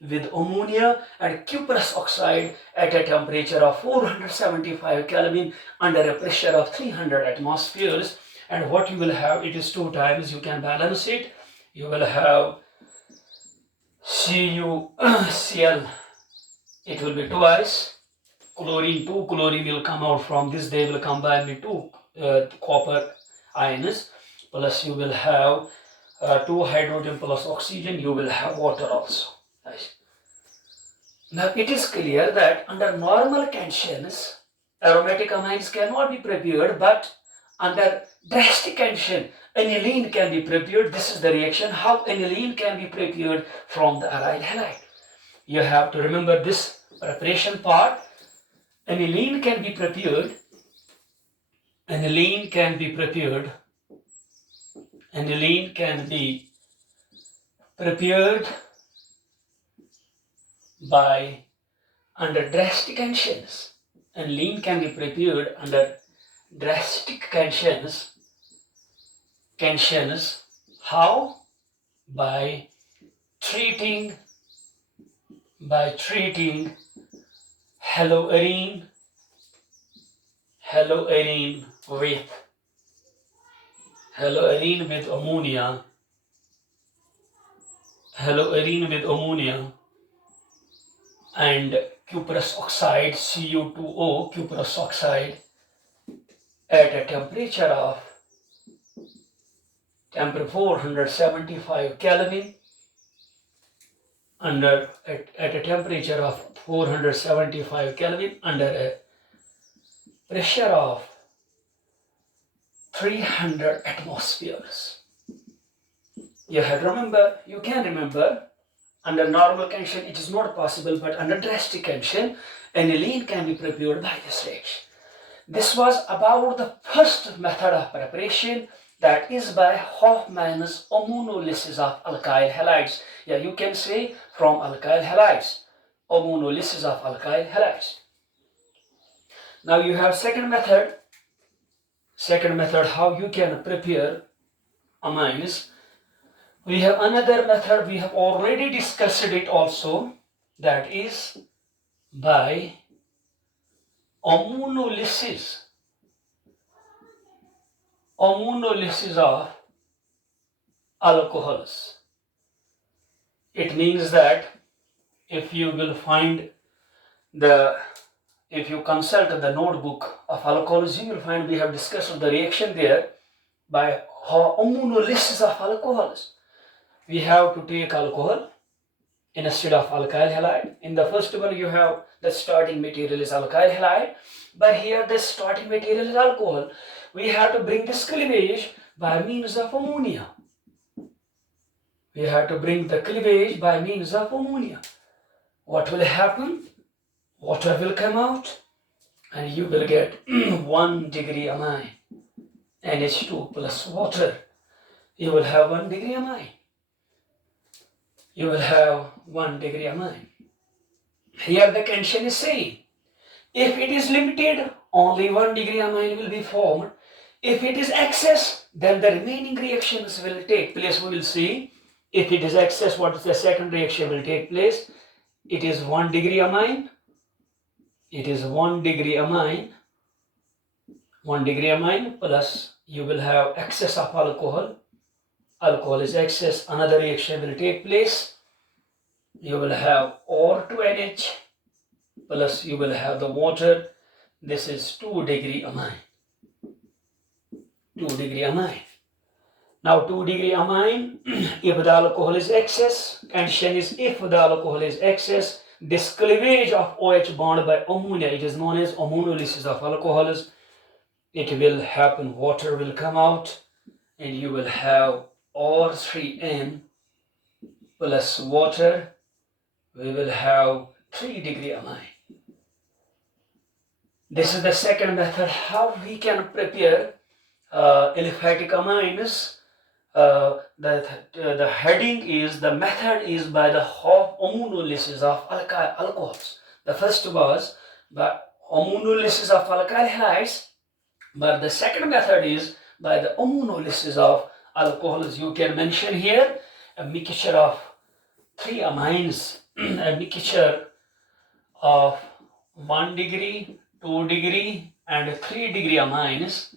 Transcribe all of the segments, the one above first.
with ammonia and cuprous oxide at a temperature of 475 Kelvin under a pressure of 300 atmospheres. And what you will have, it is 2 times, you can balance it. You will have CuCl, it will be twice. Chlorine, 2 chlorine will come out from this, they will combine with 2 copper ions, plus you will have 2 hydrogen plus oxygen, you will have water also. Nice. Now it is clear that under normal conditions, aromatic amines cannot be prepared, but under drastic condition, aniline can be prepared. This is the reaction how aniline can be prepared from the aryl halide. You have to remember this preparation part. Aniline can be prepared. Aniline can be prepared. Aniline can be prepared by under drastic conditions. Aniline can be prepared under drastic conditions. How? By treating haloarine with ammonia, and cuprous oxide, Cu2O, cuprous oxide, at a temperature of 475 Kelvin, at a temperature of 475 Kelvin under a pressure of 300 atmospheres. You can remember, under normal condition it is not possible, but under drastic condition, aniline can be prepared by this reaction. This was about the first method of preparation, that is by Hofmann's ammonolysis of alkyl halides. Yeah, you can say from alkyl halides, ammonolysis of alkyl halides. Now you have second method how you can prepare amines. We have another method, we have already discussed it also, that is by ammonolysis of alcohols. It means that if you consult the notebook of alcohols, you will find we have discussed the reaction there by ammonolysis of alcohols. We have to take alcohol instead of alkyl halide. In the first one, you have the starting material is alkyl halide, but here the starting material is alcohol. We have to bring this cleavage by means of ammonia. What will happen? Water will come out and you will get 1 degree amine, NH2 plus water. You will have 1 degree amine. Here the condition is same. If it is limited, only 1 degree amine will be formed. If it is excess, then the remaining reactions will take place. We will see. If it is excess, what is the second reaction will take place? It is 1 degree amine. Plus you will have excess of alcohol. Alcohol is excess. Another reaction will take place. You will have OR2NH plus you will have the water. This is 2 degree amine. Now 2 degree amine, if the alcohol is excess, condition is if the alcohol is excess, this cleavage of OH bond by ammonia, it is known as ammonolysis of alcohols. It will happen, water will come out and you will have OR3N plus water. We will have 3 degree amine. This is the second method how we can prepare aliphatic amines. The heading is, the method is by the ammonolysis of alcohols. The first was by ammonolysis of alkyl halides, but the second method is by the ammonolysis of alcohols. You can mention here a mixture of three amines, a mixture of 1 degree, 2 degree and 3 degree amines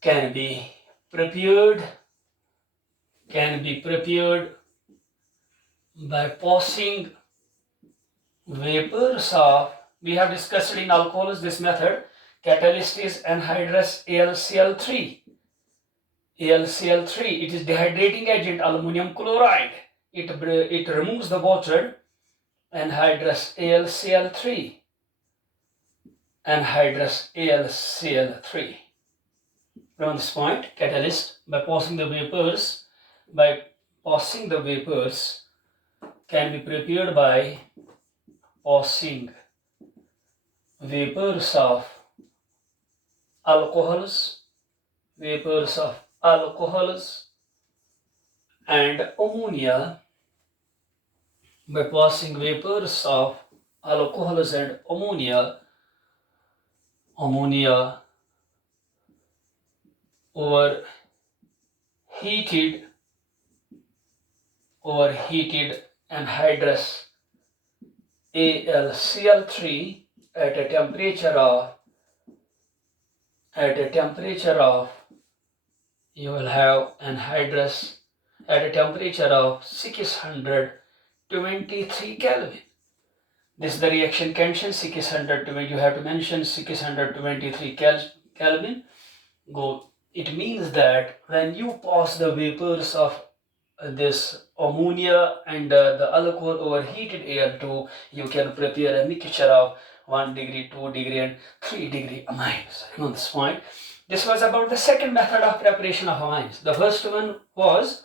can be prepared by passing vapors of, we have discussed in alcohols this method, catalyst is anhydrous AlCl3. AlCl3, it is dehydrating agent aluminum chloride. It removes the water, anhydrous AlCl3. Anhydrous AlCl3. From this point, catalyst by passing the vapors can be prepared by passing vapors of alcohols and ammonia, by passing vapors of alcohols and ammonia over heated anhydrous AlCl3 at a temperature of you will have anhydrous at a temperature of 623 Kelvin. This is the reaction condition 620. You have to mention 623 Kelvin. It means that when you pass the vapors of this ammonia and the alcohol over heated air to, you can prepare a mixture of 1 degree, 2 degree and 3 degree amines. On this point, this was about the second method of preparation of amines. The first one was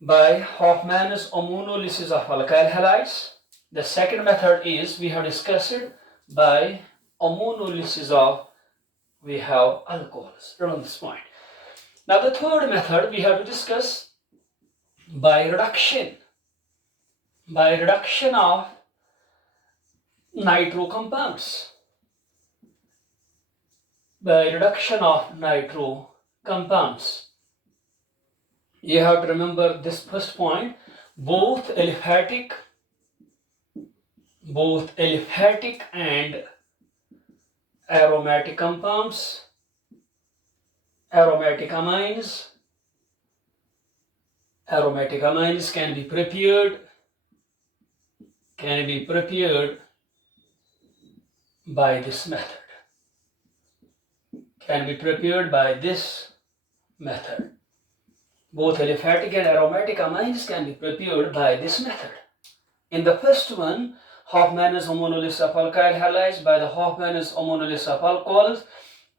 by Hofmann's ammonolysis of alkyl halides. The second method is, we have discussed it, by ammonolysis of, we have alcohols. On this point. Now the third method we have to discuss by reduction of nitro compounds. You have to remember this first point. Both aliphatic and aromatic compounds, aromatic amines can be prepared by this method. Both aliphatic and aromatic amines can be prepared by this method. In the first one, Hofmann's ammonolysis of alkyl halides by the Hofmann's ammonolysis of alcohols.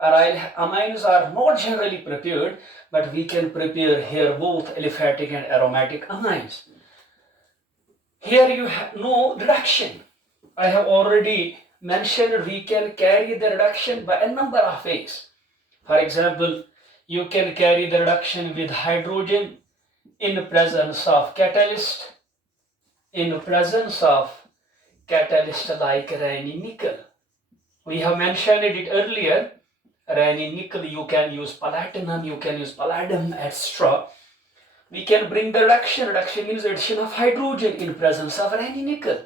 Aryl amines are not generally prepared, but we can prepare here both aliphatic and aromatic amines. Here you have no reduction. I have already mentioned we can carry the reduction by a number of ways. For example, you can carry the reduction with hydrogen in the presence of catalyst, like Raney nickel. We have mentioned it earlier. Raney nickel, you can use platinum, you can use palladium, etc. We can bring the reduction. Reduction means addition of hydrogen in presence of Raney nickel.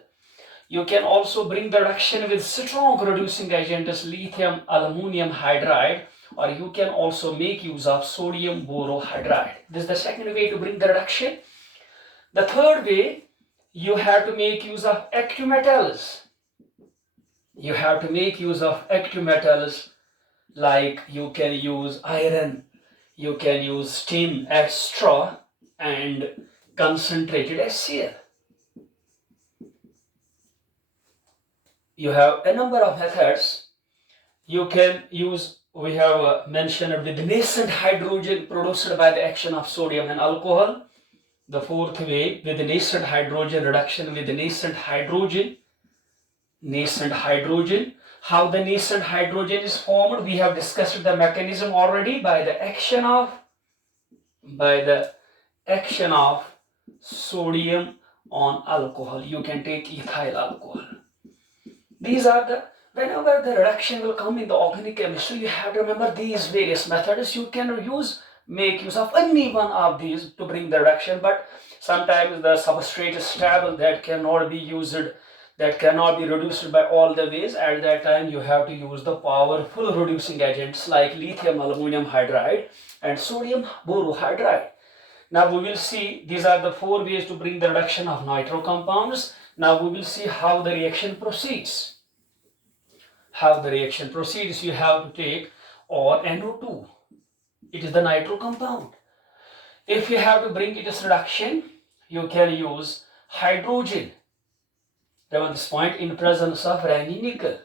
You can also bring the reduction with strong reducing agents, lithium aluminum hydride, or you can also make use of sodium borohydride. This is the second way to bring the reduction. The third way, you have to make use of active metals. Like you can use iron, you can use tin, etc. and concentrated HCl. You have a number of methods. You can use, we have mentioned with nascent hydrogen produced by the action of sodium and alcohol. The fourth way, with nascent hydrogen reduction with nascent hydrogen. How the nascent hydrogen is formed, we have discussed the mechanism already, by the action of sodium on alcohol. You can take ethyl alcohol. These are whenever the reduction will come in the organic chemistry, you have to remember these various methods. You can use make use of any one of these to bring the reduction, but sometimes the substrate is stable that cannot be used, that cannot be reduced by all the ways. At that time you have to use the powerful reducing agents like lithium aluminum hydride and sodium borohydride. Now we will see these are the 4 ways to bring the reduction of nitro compounds. Now we will see how the reaction proceeds. How the reaction proceeds, you have to take or NO2. It is the nitro compound. If you have to bring its reduction, you can use hydrogen. Remember this point, in presence of Raney nickel,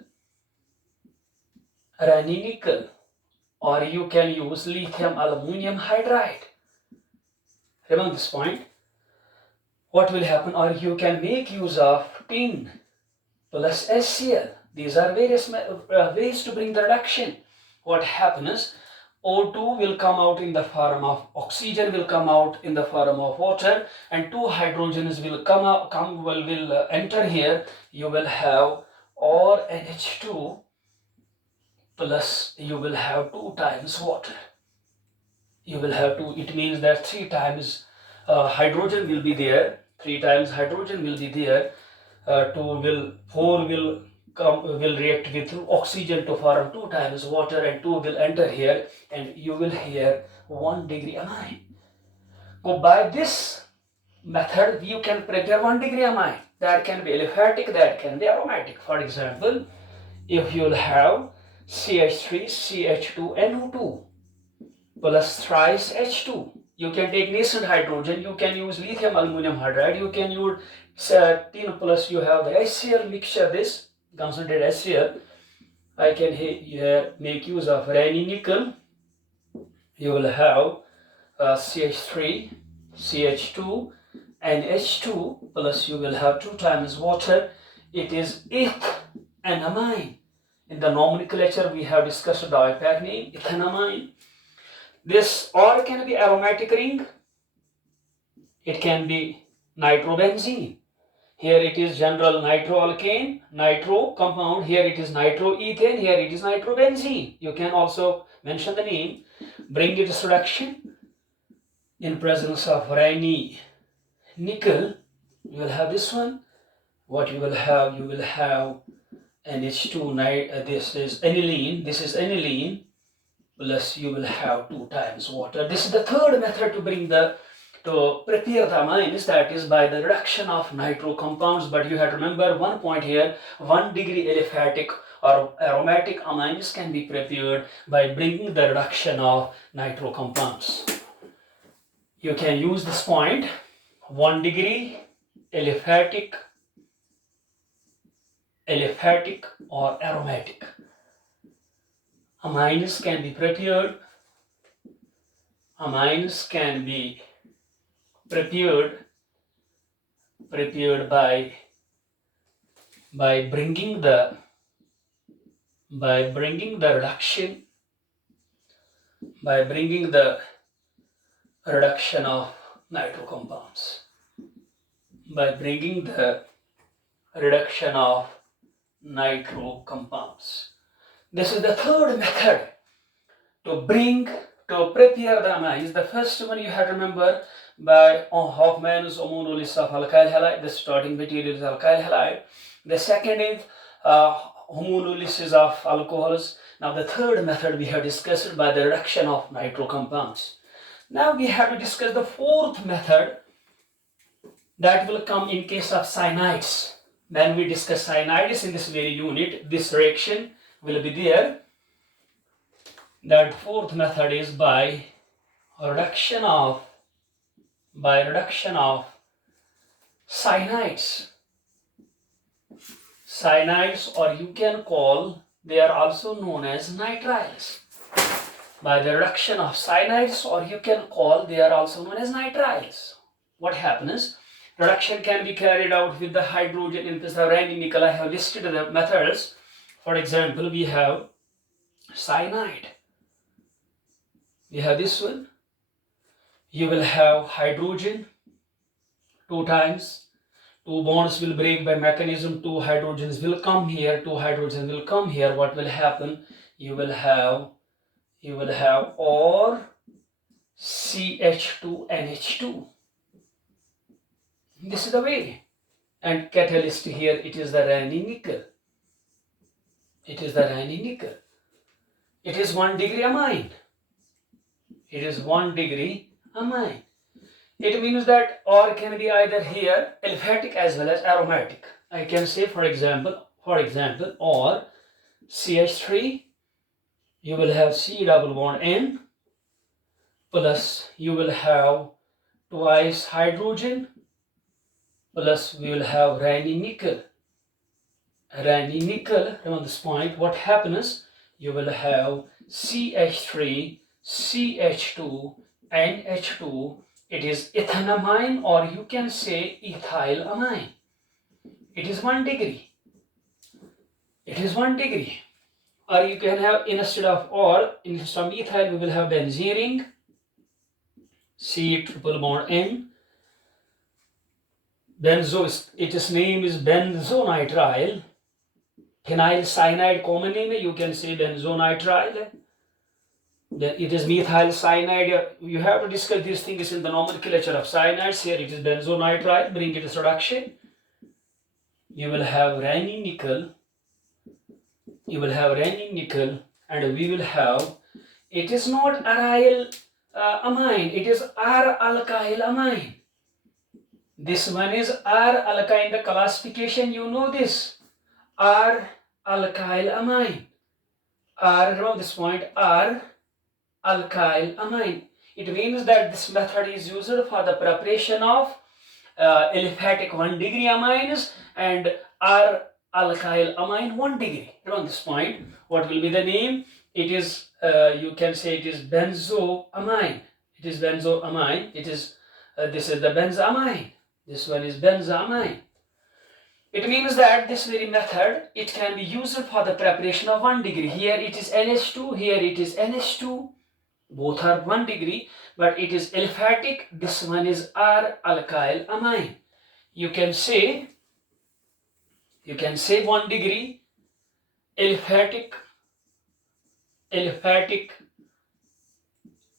or you can use lithium aluminum hydride. Remember this point. What will happen, or you can make use of tin plus HCl. These are various ways to bring the reduction. What happens, O2 will come out in the form of oxygen, will come out in the form of water, and 2 hydrogens will enter here. You will have or NH2 plus you will have 2 times water. You will have 2, it means that 3 times hydrogen will be there, 3 times hydrogen will be there, 4 will react with oxygen to form 2 times water, and 2 will enter here, and you will hear 1 degree amine. So by this method you can prepare 1 degree amine. That can be aliphatic, that can be aromatic. For example, if you will have CH3 CH2 NO2 plus thrice H2, you can take nascent hydrogen, you can use lithium aluminum hydride, you can use tin plus you have the HCl mixture, this concentrated HCl. I can here make use of Raney nickel. You will have CH3 CH2 and H2 plus you will have 2 times water. It is ethanamine. In the nomenclature we have discussed the IUPAC name, ethanamine. This or can be aromatic ring, it can be nitrobenzene. Here it is general nitroalkane, nitro compound, here it is nitroethane, here it is nitrobenzene. You can also mention the name, bring its reduction in presence of Raney nickel. You will have this one. What you will have, you will have NH2, this is aniline, plus you will have 2 times water. This is the third method to prepare the amines, that is by the reduction of nitro compounds. But you have to remember one point here, 1 degree aliphatic or aromatic amines can be prepared by bringing the reduction of nitro compounds. You can use this point, 1 degree aliphatic or aromatic amines can be prepared. Amines can be prepared by bringing the reduction of nitro compounds, by bringing the reduction of nitro compounds. This is the third method to prepare the amines. The first one you have to remember by Hoffman's homonolysis of alkyl halide. The starting material is alkyl halide. The second is homonolysis of alcohols. Now the third method we have discussed by the reduction of nitro compounds. Now we have to discuss the fourth method that will come in case of cyanides. When we discuss cyanides in this very unit, this reaction will be there. That fourth method is by reduction of cyanides. Cyanides, or you can call, they are also known as nitriles. By the reduction of cyanides, or you can call, they are also known as nitriles. What happens? Reduction can be carried out with the hydrogen in place of Raney nickel. I have listed the methods. For example, we have cyanide. We have this one. You will have hydrogen 2 times. 2 bonds will break by mechanism. 2 hydrogens will come here. 2 hydrogens will come here. What will happen? You will have or CH2NH2. This is the way. And catalyst here, it is the Raney nickel. It is the Raney nickel. It is 1 degree amine. It is 1 degree amine. It means that or can be either here aliphatic as well as aromatic. I can say for example, or CH3, you will have C double bond N, plus you will have twice hydrogen, plus we will have Raney nickel. Raney nickel, on this point, what happens? You will have CH3, CH2, NH2. It is ethanamine, or you can say ethylamine. It is 1 degree. It is 1 degree. Or you can have, instead of ethyl, we will have benzene ring, C triple bond N. Its name is benzonitrile. Phenyl cyanide, common name, you can say benzonitrile. Then it is methyl cyanide. You have to discuss these things in the nomenclature of cyanides. Here it is benzonitrile. Bring its reduction. You will have Raney nickel. You will have Raney nickel, and we will have. It is not aryl amine. It is R-alkyl amine. This one is R-alkyl. In the classification, you know this. R-alkyl amine. Around this point, R-alkyl amine. It means that this method is used for the preparation of aliphatic 1 degree amines and R-alkyl amine 1 degree. Around this point, what will be the name? It is, you can say it is benzoamine. It is benzoamine. It is, this is the benzoamine. This one is benzoamine. It means that this very method, it can be used for the preparation of 1 degree. Here it is NH2, here it is NH2. Both are 1 degree, but it is aliphatic. This one is R-alkyl amine. You can say 1 degree, aliphatic,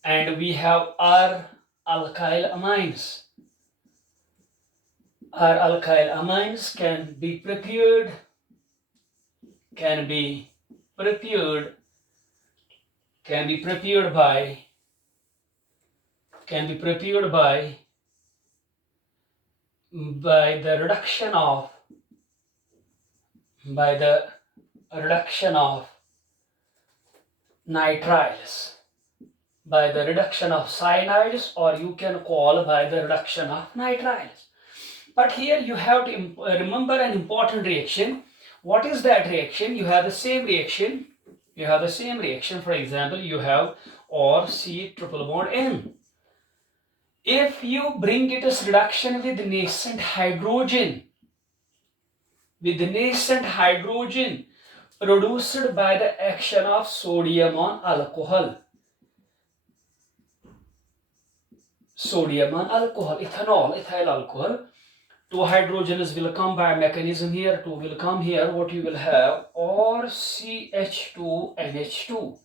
and we have R-alkyl amines. R-alkyl amines can be prepared by the reduction of nitriles, by the reduction of cyanides, or you can call by the reduction of nitriles. But here you have to remember an important reaction. What is that reaction? You have the same reaction. For example, you have or C triple bond N. If you bring it as reduction with nascent hydrogen, produced by the action of sodium on alcohol, ethyl alcohol, 2 hydrogens will come by mechanism here, 2 will come here. What you will have? Or CH2NH2.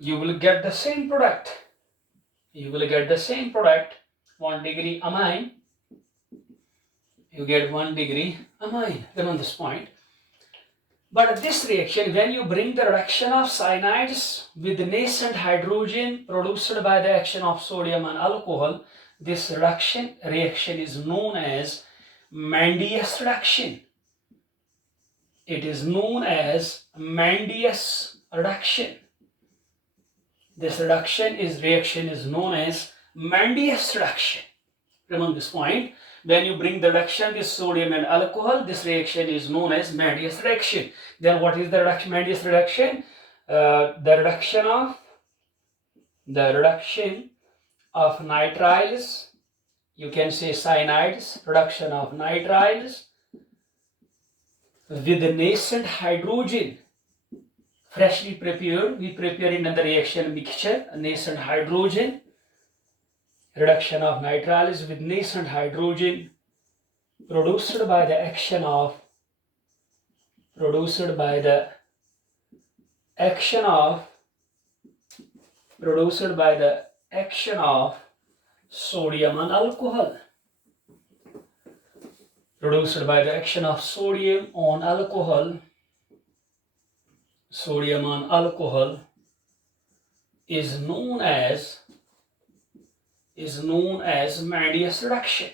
You will get the same product. 1 degree amine. You get 1 degree amine. Then on this point. But this reaction, when you bring the reduction of cyanides with nascent hydrogen produced by the action of sodium and alcohol, this reaction is known as Mandius reduction. It is known as Mandius reduction. This reaction is known as Mandius reduction. Remember this point. When you bring the reduction with sodium and alcohol, this reaction is known as Mandius reaction. Then what is the Mandius reaction? The reduction of nitriles, you can say cyanides, reduction of nitriles with nascent hydrogen, freshly prepared. We prepare it in the reaction mixture, nascent hydrogen, reduction of nitriles with nascent hydrogen produced by the action of action of sodium on alcohol. Produced by the action of sodium on alcohol. Sodium on alcohol is known as Mendius reduction.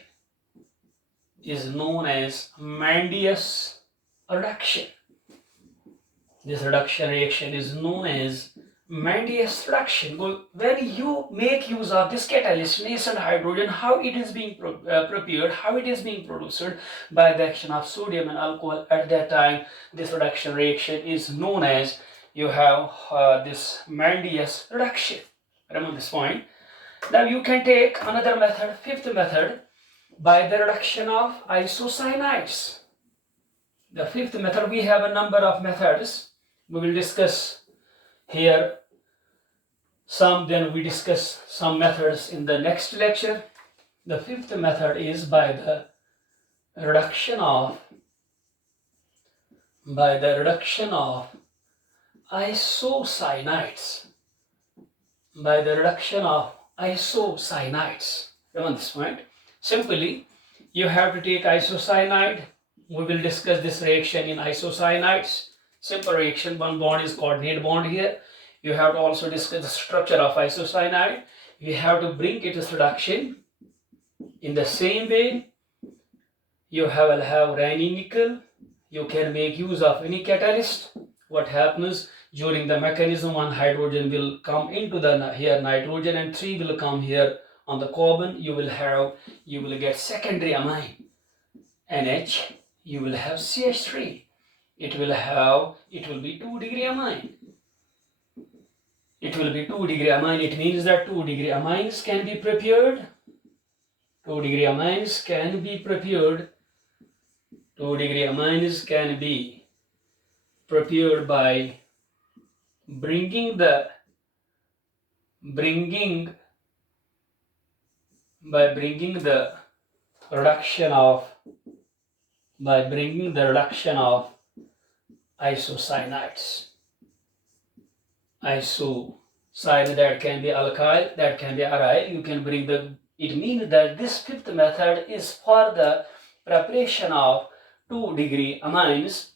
Is known as Mendius reduction. This reduction reaction is known as Mendius reduction. When you make use of this catalyst, nascent hydrogen, how it is being prepared, how it is being produced by the action of sodium and alcohol, at that time, this reduction reaction is known as, you have this Mendius reduction. Remember this point. Now you can take another method, fifth method, by the reduction of isocyanides. The fifth method, we have a number of methods. We will discuss here some, then we discuss some methods in the next lecture. The fifth method is by the reduction of isocyanides. By the reduction of isocyanides. Remember this point. Simply, you have to take isocyanide. We will discuss this reaction in isocyanides. Simple reaction, one bond is coordinate bond here. You have to also discuss the structure of isocyanide. You have to bring it to reduction. In the same way, you will have Raney nickel. You can make use of any catalyst. What happens during the mechanism, one hydrogen will come into the here nitrogen and 3 will come here on the carbon. You will get secondary amine NH. You will have CH3. It will be 2-degree amine. It will be 2-degree amine. It means that 2-degree amines can be prepared. 2-degree amines can be prepared. 2-degree amines can be prepared by bringing the reduction of isocyanides. Isocyanide, that can be alkyl, that can be aryl. You can bring it means that this fifth method is for the preparation of 2-degree amines.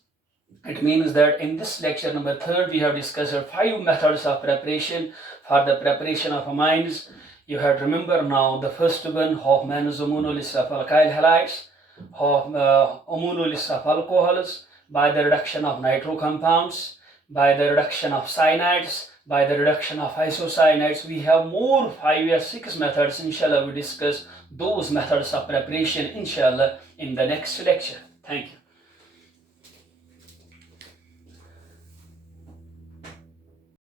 It means that in this lecture number 3, we have discussed 5 methods of preparation for the preparation of amines. You have to remember now the first one, Hofmann's amino list of alkyl halides, amino list of alcohols, by the reduction of nitro compounds, by the reduction of cyanides, by the reduction of isocyanides. We have more 5 or 6 methods. Inshallah, we discuss those methods of preparation, inshallah, in the next lecture. Thank you.